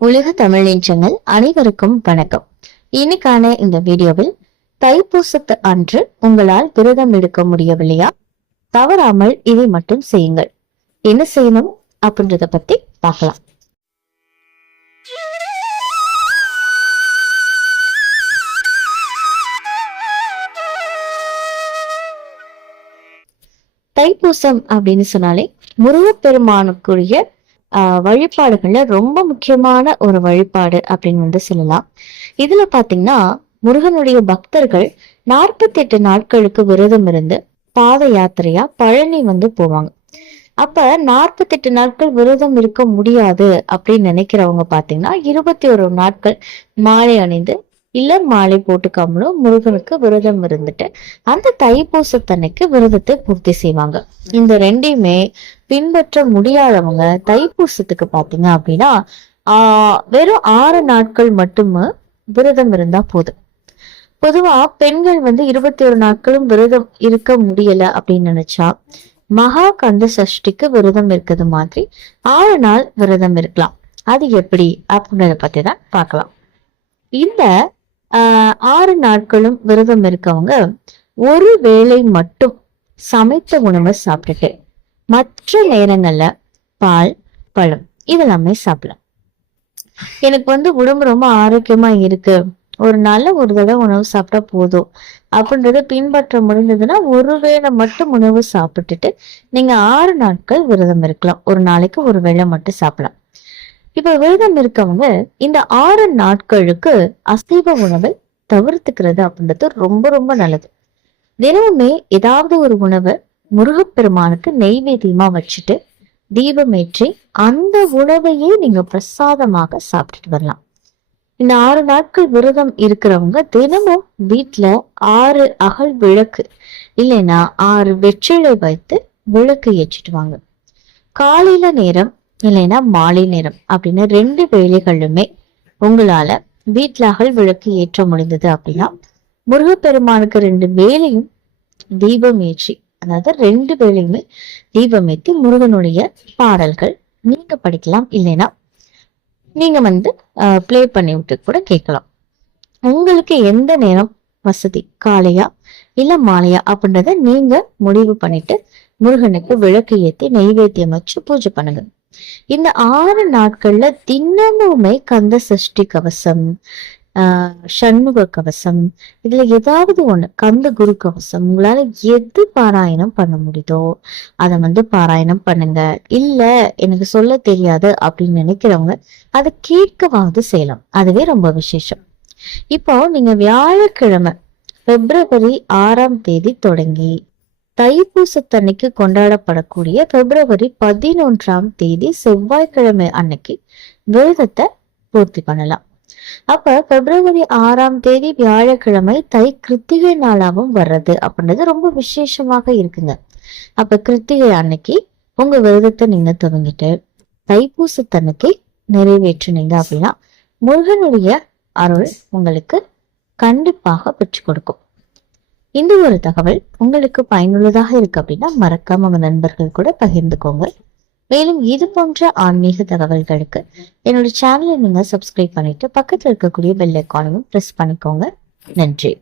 உலக தமிழ் நெஞ்சங்கள் அனைவருக்கும் வணக்கம். இன்னைக்கான இந்த வீடியோவில் தைப்பூசத்து அன்று உங்களால் விரதம் எடுக்க முடியவில்லையா? தவறாமல் இதை மட்டும் செய்யுங்கள். என்ன செய்யணும் அப்படின்றத பத்தி பார்க்கலாம். தைப்பூசம் அப்படின்னு சொன்னாலே முருகப்பெருமானுக்குரிய வழிபாடுகள்ல ரொம்ப முக்கியமான ஒரு வழிபாடு அப்படின்னு சொல்லலாம். இதுல பாத்தீங்கன்னா முருகனுடைய பக்தர்கள் 48 நாட்களுக்கு விரதம் இருந்து பாத யாத்திரையா பழனி போவாங்க. அப்ப 48 நாட்கள் விரதம் இருக்க முடியாது அப்படின்னு நினைக்கிறவங்க பாத்தீங்கன்னா 21 நாட்கள் மாலை அணிந்து இல்ல மாலை போட்டுக்காமலும் முருகனுக்கு விரதம் இருந்துட்டு அந்த தைப்பூசத்தன்னைக்கு விரதத்தை பூர்த்தி செய்வாங்க. இந்த ரெண்டையுமே பின்பற்ற முடியாதவங்க தைப்பூசத்துக்கு பாத்தீங்க அப்படின்னா வெறும் 6 நாட்கள் மட்டுமே விரதம் இருந்தா போதும். பொதுவா பெண்கள் 21 நாட்களும் விரதம் இருக்க முடியல அப்படின்னு நினைச்சா மகா கந்த சஷ்டிக்கு விரதம் இருக்கிறது மாதிரி 6 நாள் விரதம் இருக்கலாம். அது எப்படி அப்படின்றத பத்தி தான் பார்க்கலாம். இந்த 6 நாட்களும் விரதம் இருக்கவங்க ஒரு வேளை மட்டும் சமைத்த உணவை சாப்பிட்டுட்டு மற்ற நேரங்கள்ல பால் பழம் இதெல்லாமே சாப்பிடலாம். எனக்கு உடம்பு ரொம்ப ஆரோக்கியமா இருக்கு, ஒரு நல்ல ஒரு தடவை உணவு சாப்பிட்டா போதும் அப்படின்றத பின்பற்ற முடிந்ததுன்னா ஒரு வேளை மட்டும் உணவு சாப்பிட்டுட்டு நீங்க 6 நாட்கள் விரதம் இருக்கலாம். ஒரு நாளைக்கு ஒரு வேளை மட்டும் சாப்பிடலாம். இப்ப விரதம் இருக்கவங்க இந்த 6 நாட்களுக்கு அசைவ உணவை தவிர்த்துக்கிறது அப்படின்றது ரொம்ப ரொம்ப நல்லது. தினமுமே ஏதாவது ஒரு உணவை முருகப்பெருமானுக்கு நெய்வேத்தியமா வச்சுட்டு தீபம் ஏற்றி அந்த உணவையே நீங்க பிரசாதமாக சாப்பிட்டுட்டு வரலாம். இந்த 6 நாட்கள் விரதம் இருக்கிறவங்க தினமும் வீட்டுல 6 அகல் விளக்கு இல்லைன்னா 6 வெற்றிலை வைத்து விளக்கு ஏற்றிட்டு வாங்க. காலையில நேரம் இல்லைன்னா மாலை நேரம் அப்படின்னு 2 வேளைகளுமே உங்களால வீட்டுல அகல் விளக்கு ஏற்ற முடிந்தது அப்படின்னா முருகப்பெருமானுக்கு 2 வேளையும் தீபம் ஏற்றி, அதாவது 2 வேளையுமே தீபம் ஏற்றி முருகனுடைய பாடல்கள் நீங்க படிக்கலாம். இல்லைன்னா நீங்க பிளே பண்ணி விட்டு கூட கேட்கலாம். உங்களுக்கு எந்த நேரம் வசதி, காலையா இல்ல மாலையா அப்படின்றத நீங்க முடிவு பண்ணிட்டு முருகனுக்கு விளக்கு ஏற்றி நெய்வேத்தியம் வச்சு பூஜை பண்ணுங்க. இந்த 6 நாட்கள்ல தினமுமே கந்த சஷ்டி கவசம், சண்முக கவசம், இதுல ஏதாவது ஒண்ணு, கந்த குரு கவசம், உங்களால எது பாராயணம் பண்ண முடியுதோ அதை பாராயணம் பண்ணுங்க. இல்ல எனக்கு சொல்ல தெரியாது அப்படின்னு நினைக்கிறவங்க அதை கேட்கவாவது செய்யலாம். அதுவே ரொம்ப விசேஷம். இப்போ நீங்க வியாழக்கிழமை பிப்ரவரி 6ஆம் தேதி தொடங்கி தைப்பூசத்தன்னைக்கு கொண்டாடப்படக்கூடிய பிப்ரவரி 11ஆம் தேதி செவ்வாய்க்கிழமை அன்னைக்கு விரதத்தை பூர்த்தி பண்ணலாம். அப்ப பிப்ரவரி 6ஆம் தேதி வியாழக்கிழமை தை கிருத்திகை நாளாவும் வர்றது அப்படின்றது ரொம்ப விசேஷமாக இருக்குங்க. அப்ப கிருத்திகை அன்னைக்கு உங்க விரதத்தை நீங்க துவங்கிட்டு தைப்பூசத்தன்னைக்கு நிறைவேற்றினீங்க அப்படின்னா முருகனுடைய அருள் உங்களுக்கு கண்டிப்பாக பெற்றுக் கொடுக்கும். இந்த ஒரு தகவல் உங்களுக்கு பயனுள்ளதாக இருக்கு அப்படின்னா மறக்காம உங்க நண்பர்கள் கூட பகிர்ந்துக்கோங்க. மேலும் இது போன்ற ஆன்மீக தகவல்களுக்கு என்னோட சேனலை நீங்க சப்ஸ்கிரைப் பண்ணிட்டு பக்கத்துல இருக்கக்கூடிய பெல் ஐக்கானையும் பிரஸ் பண்ணிக்கோங்க. நன்றி.